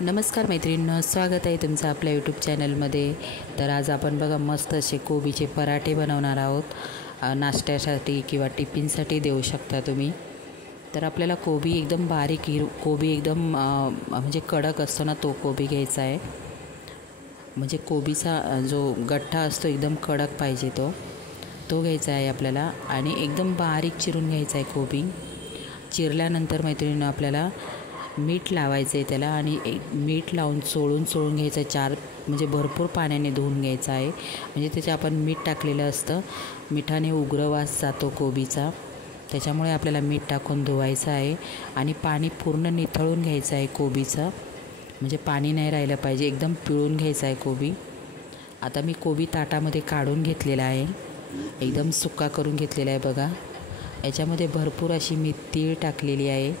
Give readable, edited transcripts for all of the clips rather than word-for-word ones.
नमस्कार मैत्रिणींनो, स्वागत आहे तुमचं आपल्या यूट्यूब चॅनलमध्ये। तर आज आपण बघा मस्त असे कोबीचे पराठे बनवणार आहोत। नाश्त्यासाठी किंवा टिफिनसाठी देऊ शकता तुम्ही। तर आपल्याला कोबी एकदम बारीक कोबी एकदम म्हणजे कडक असतो ना, तो कोबी घ्यायचा आहे। म्हणजे कोबीचा जो गठ्ठा असतो एकदम कडक पाहिजे तो घ्यायचा आहे आपल्याला। आणि एकदम बारीक चिरून घ्यायचा आहे कोबी। चिरल्यानंतर मैत्रिणींनो आपल्याला मीठ लावायचं आहे त्याला, आणि मीठ लावून चोळून घ्यायचं आहे। म्हणजे भरपूर पाण्याने धुवून घ्यायचं आहे, म्हणजे त्याचे आपण मीठ टाकलेलं असतं। मिठाने उग्रवास जातो कोबीचा, त्याच्यामुळे आपल्याला मीठ टाकून धुवायचं आहे। आणि पाणी पूर्ण निथळून घ्यायचं आहे कोबीचं, म्हणजे पाणी नाही राहिलं पाहिजे, एकदम पिळून घ्यायचं आहे कोबी। आता मी कोबी ताटामध्ये काढून घेतलेला आहे, एकदम सुका करून घेतलेला आहे बघा। याच्यामध्ये भरपूर अशी मी तीळ टाकलेली आहे।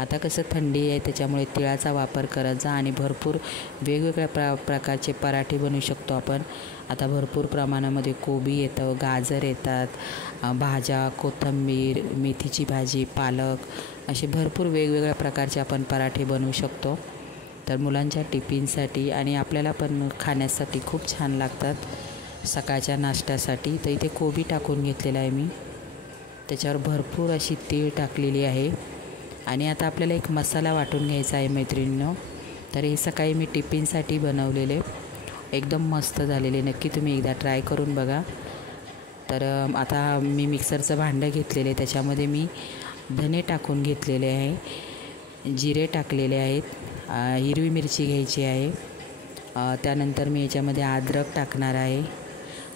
आता कसं थंडी आहे त्याच्यामुळे तिळाचा वापर करायचा, आणि भरपूर वेगवेगळ्या प्रकारचे पराठे बनवू शकतो आपण। आता भरपूर प्रमाणामध्ये कोबी येतं, गाजर येतात, भाज्या, कोथिंबीर, मेथीची भाजी, पालक, असे भरपूर वेगवेगळ्या प्रकारचे आपण पराठे बनवू शकतो। तर मुलांच्या टिफिनसाठी आणि आपल्याला पण खाण्यासाठी खूप छान लागतात सकाळच्या नाश्त्यासाठी। तर इथे कोबी टाकून घेतलेला आहे मी, त्याच्यावर भरपूर अशी तीळ टाकलेली आहे। आणि आता आपल्याला एक मसाला वाटून घ्यायचा आहे मैत्रिणींनो। तर हे सकाळी मी टिफिनसाठी बनवलेले, एकदम मस्त झालेले, नक्की तुम्ही एकदा ट्राय करून बघा। तर आता मी मिक्सरचं भांडं घेतलेले, त्याच्यामध्ये मी धने टाकून घेतलेले आहे, जिरे टाकलेले आहेत, हिरवी मिरची घ्यायची आहे, त्यानंतर मी याच्यामध्ये अद्रक टाकणार आहे।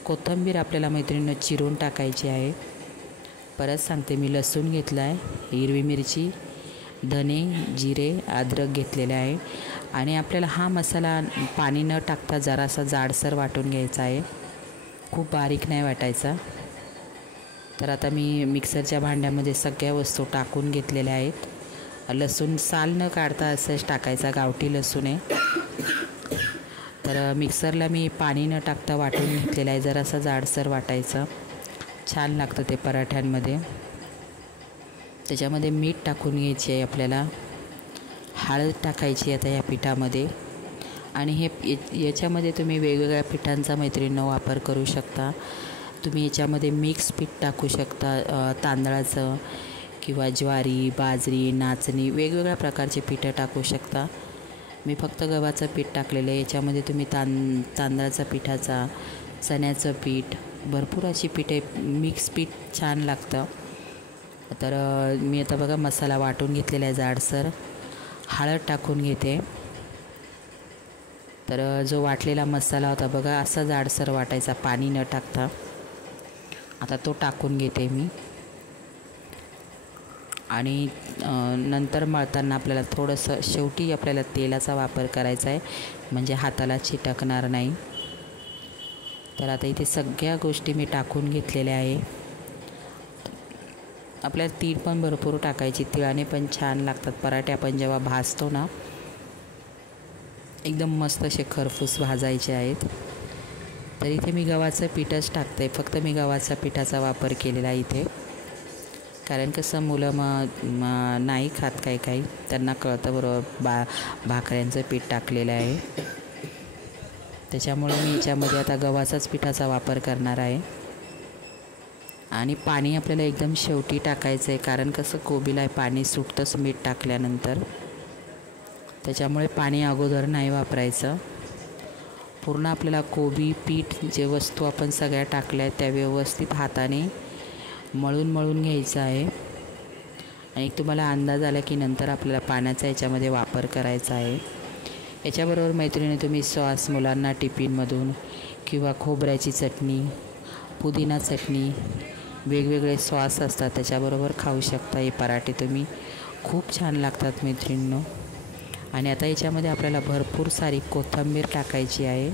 कोथिंबीर आपल्याला मैत्रिणींनो चिरून टाकायची आहे। परत सांगते, मी लसूण घेतला आहे, हिरवी मिरची, धने, जिरे, अद्रक घेतलेले आहे। आणि आपल्याला हा मसाला पाणी न टाकता जरासा जाडसर वाटून घ्यायचा आहे, खूप बारीक नाही वाटायचा। तर आता मी मिक्सरच्या भांड्यामध्ये सगळ्या वस्तू टाकून घेतलेल्या आहेत। लसूण साल न काढता असंच टाकायचा, गावठी लसूण आहे। तर मिक्सरला मी पाणी न टाकता वाटून घेतलेलं आहे, जरासा जाडसर वाटायचं, छान लागतं ते पराठ्यांमध्ये। त्याच्यामध्ये मीठ टाकून घ्यायची आहे आपल्याला, हळद टाकायची आता या पिठामध्ये। आणि याच्यामध्ये तुम्ही वेगवेगळ्या पिठांचा मैत्रिणींनो वापर करू शकता। तुम्ही याच्यामध्ये मिक्स पीठ टाकू शकता, तांदळाचं किंवा ज्वारी, बाजरी, नाचणी, वेगवेगळ्या प्रकारचे पिठं टाकू शकता। मी फक्त गव्हाचं पीठ टाकलेलं आहे। याच्यामध्ये तुम्ही तांदळाच्या पिठाचा, चण्याचं पीठ, भरपूर अशी पिठे, मिक्स पीठ छान लागतं। तर मी आता बघा मसाला वाटून घेतलेला आहे जाडसर, हळद टाकून घेते। तर जो वाटलेला मसाला होता बघा, असा जाडसर वाटायचा पाणी न टाकता। आता तो टाकून घेते मी। आणि नंतर मळताना आपल्याला थोडंसं शेवटी आपल्याला तेलाचा वापर करायचा आहे, म्हणजे हाताला चिटकणार नाही। तर आता इथे सगळ्या गोष्टी मी टाकून घेतलेल्या आहे। आपल्याला तीळ पण भरपूर टाकायची, तिळाने पण छान लागतात पराठे। आपण जेव्हा भाजतो ना, एकदम मस्त असे खरपूस भाजायचे आहेत। तर इथे मी गव्हाचं पीठच टाकते, फक्त मी गव्हाच्या पिठाचा वापर केलेला आहे इथे, कारण कसं मुलं नाही खात, काही त्यांना कळतं बरोबर भाकऱ्यांचं पीठ टाकलेलं आहे, त्याच्यामुळे मी याच्यामध्ये आता गव्हाचाच पिठाचा वापर करणार आहे। आणि पाणी आपल्याला एकदम शेवटी टाकायचं आहे, कारण कसं कोबीला पाणी सुटतंच मीठ टाकल्यानंतर, त्याच्यामुळे पाणी अगोदर नाही वापरायचं। पूर्ण आपल्याला कोबी, पीठ, जे वस्तू आपण सगळ्या टाकल्या आहेत त्या व्यवस्थित हाताने मळून घ्यायचं आहे। आणि तुम्हाला अंदाज आला की नंतर आपल्याला पाण्याचा याच्यामध्ये वापर करायचा आहे। याच्याबरोबर मैत्रिणी तुम्ही सॉस मुलांना टिफिनमधून, किंवा खोबऱ्याची चटणी, पुदिना चटणी, वेगवेगळे सॉस असतात त्याच्याबरोबर खाऊ शकता। हे पराठे तुम्ही खूप छान लागतात मैत्रिणींनो। आणि आता याच्यामध्ये आपल्याला भरपूर सारी कोथिंबीर टाकायची आहे।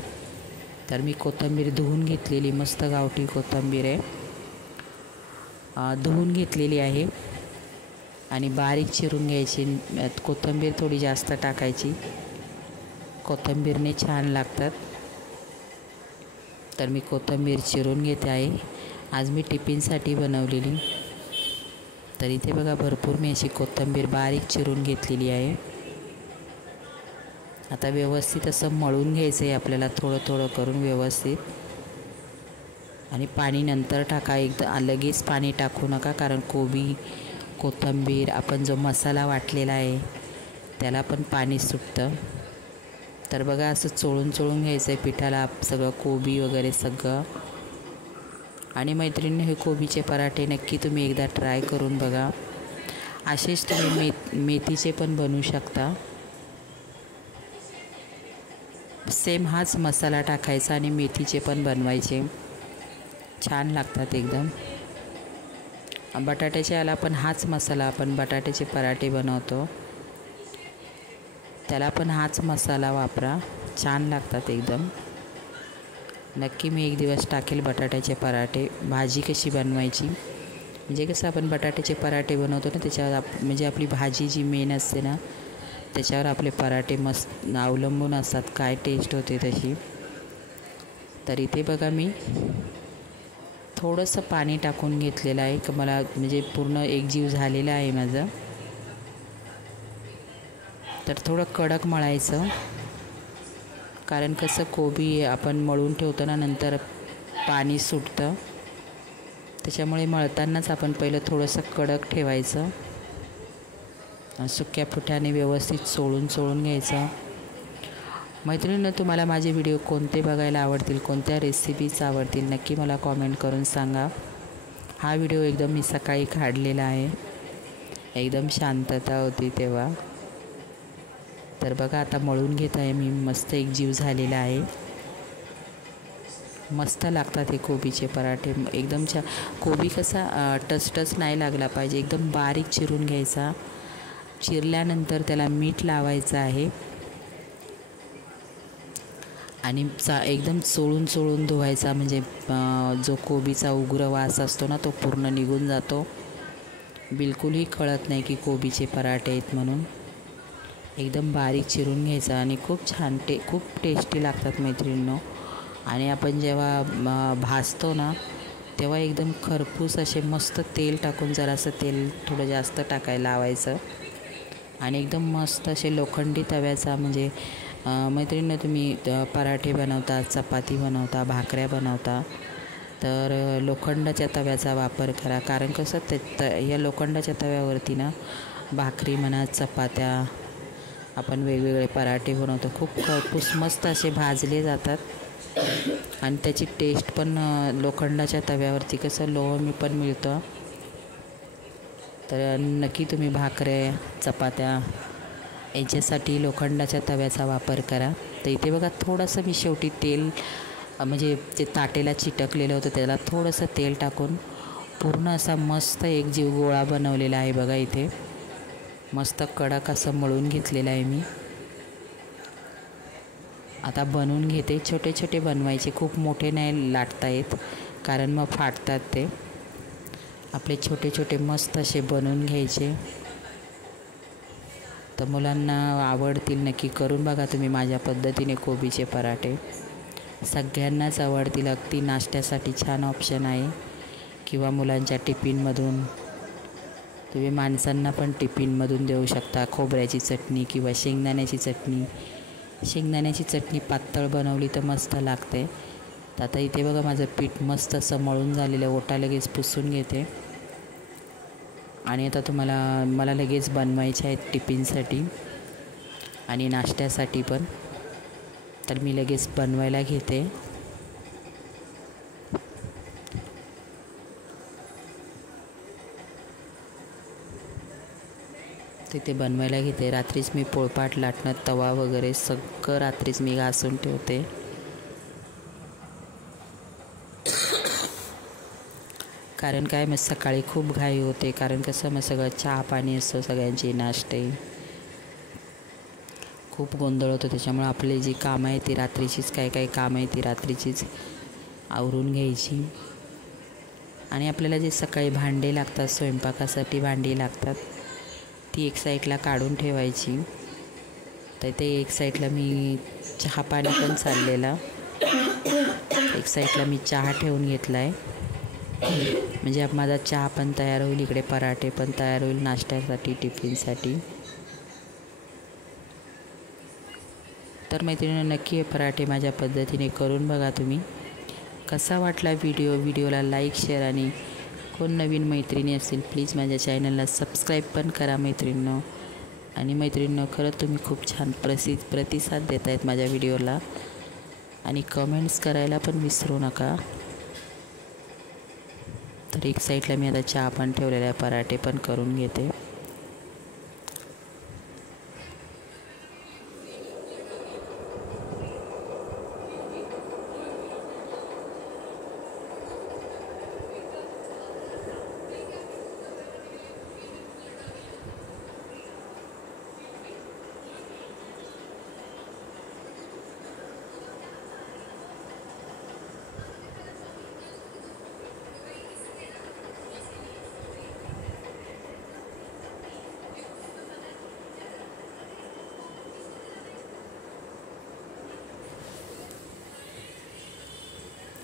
तर मी कोथिंबीर धुवून घेतलेली, मस्त गावठी कोथिंबीर आहे, धुवून घेतलेली आहे। आणि बारीक चिरून घ्यायची, कोथिंबीर थोडी जास्त टाकायची, कोथिंबीरने छान लागतात। तर मी कोथिंबीर चिरून घेते आहे, आज मी टिफिनसाठी बनवलेली। तर इथे बघा भरपूर मी अशी कोथिंबीर बारीक चिरून घेतलेली आहे। आता व्यवस्थित असं मळून घ्यायचं आहे आपल्याला, थोडं थोडं करून व्यवस्थित. आणि पाणी नंतर टाका, एकदा लगेच पाणी टाकू नका, कारण कोबी, कोथिंबीर, आपण जो मसाला वाटलेला आहे त्याला पण पाणी सुटतं. तर बघा असं चोळून चोळून घ्यायचं आहे पिठाला सगळं, कोबी वगैरे सगळं. आणि मैत्रिणी, हे कोबीचे पराठे नक्की तुम्ही एकदा ट्राय करून बघा. असेच तुम्ही मेथीचे पण बनवू शकता. सेम हाच मसाला टाकायचा आणि मेथीचे पण बनवायचे, छान लागतात एकदम. बटाट्याच्या याला पण हाच मसाला, आपण बटाट्याचे पराठे बनवतो त्याला पण हाच मसाला वापरा, छान लागतात एकदम. नक्की मी एक दिवस टाकेल बटाट्याचे पराठे. भाजी कशी बनवायची, म्हणजे कसं आपण बटाट्याचे पराठे बनवतो ना, त्याच्यावर म्हणजे आपली भाजी जी मेन असते ना, त्याच्यावर आपले पराठे मस्त अवलंबून असतात, काय टेस्ट होते तशी. तर इथे बघा मी थोडंसं पाणी टाकून घेतलेलं आहे, की मला म्हणजे पूर्ण एकजीव झालेलं आहे माझं. तर थोडं कडक मळायचं, कारण कसं कोबी आपण मळून ठेवतो ना, नंतर पाणी सुटतं, त्याच्यामुळे मळतानाच आपण पहिलं थोडंसं कडक ठेवायचं. सुक्या पिठाने व्यवस्थित चोळून घ्यायचं. मैत्रिणींनो, तुम्हाला माझे व्हिडिओ कोणते बघायला आवडतील, कोणत्या रेसिपीज आवडतील, नक्की मला कॉमेंट करून सांगा. हा व्हिडिओ एकदम मी सकाळी काढलेला आहे, एकदम शांतता होती तेव्हा. तर बघा आता मळून घेत आहे मी, मस्त एकजीव झालेला आहे. मस्त लागतात हे कोबीचे पराठे एकदम छान. कोबी कसा टचटच नाही लागला पाहिजे, एकदम बारीक चिरून घ्यायचा. चिरल्यानंतर त्याला मीठ लावायचं आहे आणि एकदम चोळून धुवायचा, म्हणजे जो कोबीचा उग्र वास असतो ना तो पूर्ण निघून जातो. बिलकुलही कळत नाही की कोबीचे पराठे आहेत म्हणून. एकदम बारीक चिरून घ्यायचा आणि खूप छान खूप टेस्टी लागतात मैत्रिणींनो. आणि आपण जेव्हा भाजतो ना, तेव्हा एकदम खरपूस असे मस्त तेल टाकून, जरासं तेल थोडं जास्त टाकायला लावायचं आणि एकदम मस्त असे लोखंडी तव्याचा, म्हणजे मैत्रिणींनो तुम्ही पराठे बनवता, चपाती बनवता, भाकऱ्या बनवता, तर लोखंडाच्या तव्याचा वापर करा. कारण कसं या लोखंडाच्या तव्यावरती ना भाकरी म्हणा, चपात्या, आपण वेगवेगळे पराठे बनवतो, खूप खरपूस मस्त असे भाजले जातात आणि त्याची टेस्ट पण लोखंडाच्या तव्यावरती कसं लोह पण मिळतं. तर नक्की तुम्ही भाकऱ्या, चपात्या याच्यासाठी लोखंडाच्या तव्याचा वापर करा. तर इथे बघा थोडंसं मी शेवटी तेल, म्हणजे जे ताटेला चिटकलेलं होतं त्याला थोडंसं तेल टाकून पूर्ण असा मस्त एकजीव गोळा बनवलेला आहे. बघा इथे मस्त कडक असं मळून घेतलेलं आहे मी. आता बनवून घेते. छोटे छोटे बनवायचे, खूप मोठे नाही लाटता येत, कारण मग फाटतात ते. आपले छोटे छोटे मस्त असे बनवून घ्यायचे. तर मुलांना आवडतील, नक्की करून बघा तुम्ही माझ्या पद्धतीने कोबीचे पराठे. सगळ्यांनाच आवडतील, अगदी नाश्त्यासाठी छान ऑप्शन आहे, किंवा मुलांच्या टिफिनमधून तुम्ही माणसांना पण टिफिनमधून देऊ शकता. खोबऱ्याची चटणी किंवा शेंगदाण्याची चटणी. शेंगदाण्याची चटणी पातळ बनवली तर मस्त लागते. तर आता इथे बघा माझं पीठ मस्त असं मळून झालेलं, ओटा लगेच पुसून घेते. आणि आता मला लगेच बनवायचे आहेत टिफिनसाठी आणि नाश्त्यासाठी पण. तर मी लगेच बनवायला घेते. तिथे बनवायला घेते. रात्रीच मी पोळपाट लाटणं, तवा वगैरे सगळं रात्रीच मी घासून ठेवते. कारण काय, मग सकाळी खूप घाई होते, कारण कसं मग सगळं चहा पाणी असतं, सगळ्यांचे नाश्ते, खूप गोंधळ होतो. त्याच्यामुळे आपले जी कामं आहे ती रात्रीचीच, काय कामं आहे ती रात्रीचीच आवरून घ्यायची. आणि आपल्याला जे सकाळी भांडे लागतात, स्वयंपाकासाठी भांडी लागतात, ती एक साईडला काढून ठेवायची. तर ते एक साईडला मी चहा पाणी पण चाललेला, एक साईडला मी चहा ठेवून घेतला आहे, म्हणजे माझा चहा पण तयार होईल, इकडे पराठे पण तयार होईल नाश्त्यासाठी, टिफिनसाठी. तर मैत्रिणींनो, नक्की हे पराठे माझ्या पद्धतीने करून बघा तुम्ही. कसा वाटला व्हिडिओला लाईक शेअर आणि कोण नवीन मैत्रिणी असतील प्लीज माझ्या चॅनलला सबस्क्राईब पण करा मैत्रिणींनो. आणि मैत्रिणींनो, खरंच तुम्ही खूप छान प्रतिसाद देत आहेत माझ्या व्हिडिओला आणि कमेंट्स करायला पण विसरू नका. तर एक साईडला मी आता चहा पण ठेवलेला आहे, पराठे पण करून घेते.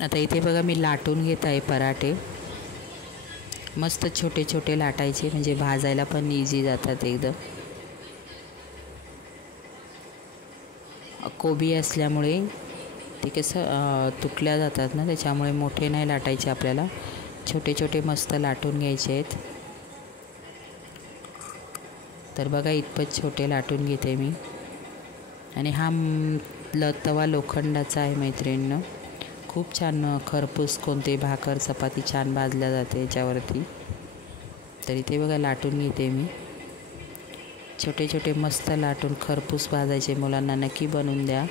आता इथे बघा मी लाटून घेत आहे पराठे. मस्त छोटे छोटे लाटायचे म्हणजे भाजायला पण इझी जातात एकदम. कोबी असल्यामुळे ते कसं तुटल्या जातात ना, त्याच्यामुळे मोठे नाही लाटायचे आपल्याला, छोटे छोटे मस्त लाटून घ्यायचे आहेत. तर बघा इतपत छोटे लाटून घेते मी. आणि हा तवा लोखंडाचा आहे मैत्रिणींनो. खूप छान खरपूस कोणते भाकर चपाती छान भाजल्या जाते याच्यावरती. तर इथे बघा लाटून घेते मी. छोटे छोटे मस्त लाटून खरपूस भाजायचे. मुलांना नक्की बनवून द्या.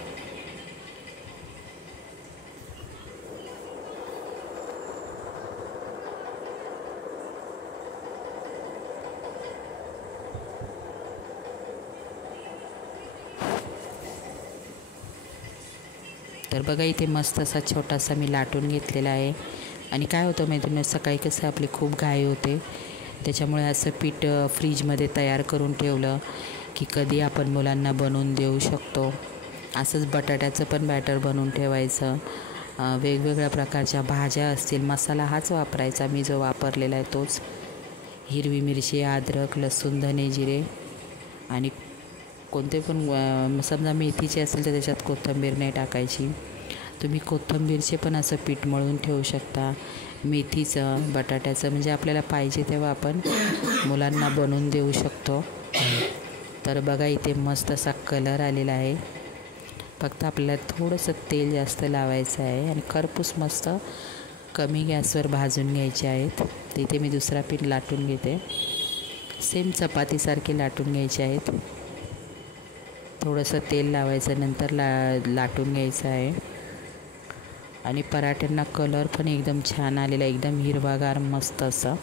तर बघा इथे मस्त असा छोटासा मी लाटून घेतलेला आहे. आणि काय होतं मैत्रिणी, सकाळी कसं आपली खूप घाई होते, त्याच्यामुळे असं पीठ फ्रीजमध्ये तयार करून ठेवलं की कधी आपण मुलांना बनवून देऊ शकतो. असंच बटाट्याचं पण बॅटर बनवून ठेवायचं. वेगवेगळ्या प्रकारच्या भाज्या असतील, मसाला हाच वापरायचा, मी जो वापरलेला आहे तोच. हिरवी मिरची, अद्रक, लसूण, धने, जिरे आणि कोणते पण समजा मेथीचे असेल तर त्याच्यात कोथिंबीर नाही टाकायची. तुम्ही कोथिंबीरचे पण असं पीठ मळून ठेवू शकता. मेथीचं, बटाट्याचं, म्हणजे आपल्याला पाहिजे तेव्हा आपण मुलांना बनवून देऊ शकतो. तर बघा इथे मस्त असा कलर आलेला आहे. फक्त आपल्याला थोडंसं तेल जास्त लावायचं आहे आणि खरपूस मस्त कमी गॅसवर भाजून घ्यायचे आहेत. तर इथे मी दुसरा पीठ लाटून घेते. सेम चपातीसारखे लाटून घ्यायचे आहेत. थोडंसं तेल लावायचं, नंतर लाटून घ्यायचं आहे. आणि पराठ्यांना कलर पण एकदम छान आलेला, एकदम हिरवागार मस्त असा.